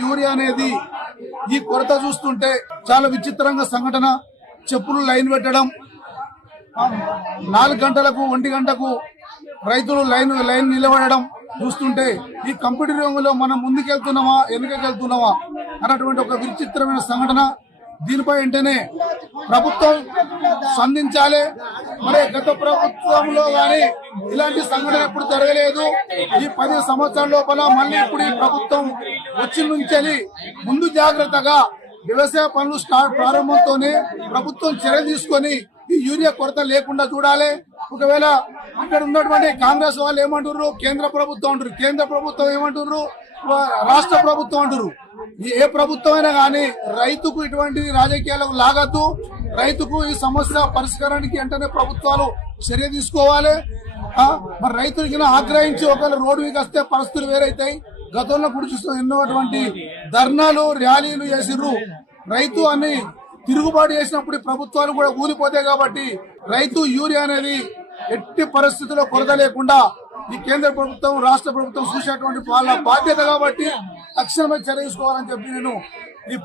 Urea అనేది ఈ కొరత చూస్తుంటే చాలా విచిత్రంగా సంఘటన. చెప్పులు లైన్ పెట్టడం. నాలుగు గంటలకు ఒంటి గంటకు రైతులు లైన్ లైన్ నిలబడడం చూస్తుంటే ఈ కంప్యూటర్ రంగంలో మనం ముందుకెళ్తున్నామా వెనుకకెళ్తున్నామా అన్నటువంటి ఒక విచిత్రమైన సంఘటన. దీనిపై వెంటనే ప్రభుత్వం స్పందించాలి. మరి గత ప్రభుత్వంలో కానీ ఇలాంటి సంఘటన ఎప్పుడు జరగలేదు. ఈ పది సంవత్సరాల లోపల మళ్ళీ ఇప్పుడు ఈ ప్రభుత్వం వచ్చి నుంచి ముందు జాగ్రత్తగా వ్యవసాయ పనులు స్టార్ట్ ప్రారంభంతోనే ప్రభుత్వం చర్య తీసుకొని ఈ యూరియా కొరత లేకుండా చూడాలి. ఒకవేళ ఇక్కడ ఉన్నటువంటి కాంగ్రెస్ వాళ్ళు ఏమంటున్నారు కేంద్ర ప్రభుత్వం అంటారు కేంద్ర ప్రభుత్వం ఏమంటున్నారు రాష్ట్ర ప్రభుత్వం అంటారు ఏ ప్రభుత్వమైనా కానీ రైతుకు ఇటువంటి రాజకీయాలకు లాగద్దు. రైతుకు ఈ సమస్య పరిష్కారానికి వెంటనే ప్రభుత్వాలు చర్య తీసుకోవాలి. మరి రైతులకి ఆగ్రహించి ఒకవేళ రోడ్డు మీకు వస్తే పరిస్థితులు వేరైతాయి. గతంలో కూడా చూస్తూ ఎన్నోటువంటి ధర్నాలు ర్యాలీలు చేసిర్రు. రైతు అని తిరుగుబాటు చేసినప్పుడు ప్రభుత్వాలు కూడా ఊరిపోతాయి కాబట్టి రైతు యూరియా అనేది ఎట్టి పరిస్థితుల్లో కొరత లేకుండా ఈ కేంద్ర ప్రభుత్వం రాష్ట్ర ప్రభుత్వం చూసేటువంటి వాళ్ళ బాధ్యత కాబట్టి తక్షణమే చర్య తీసుకోవాలని చెప్పి నేను ఈ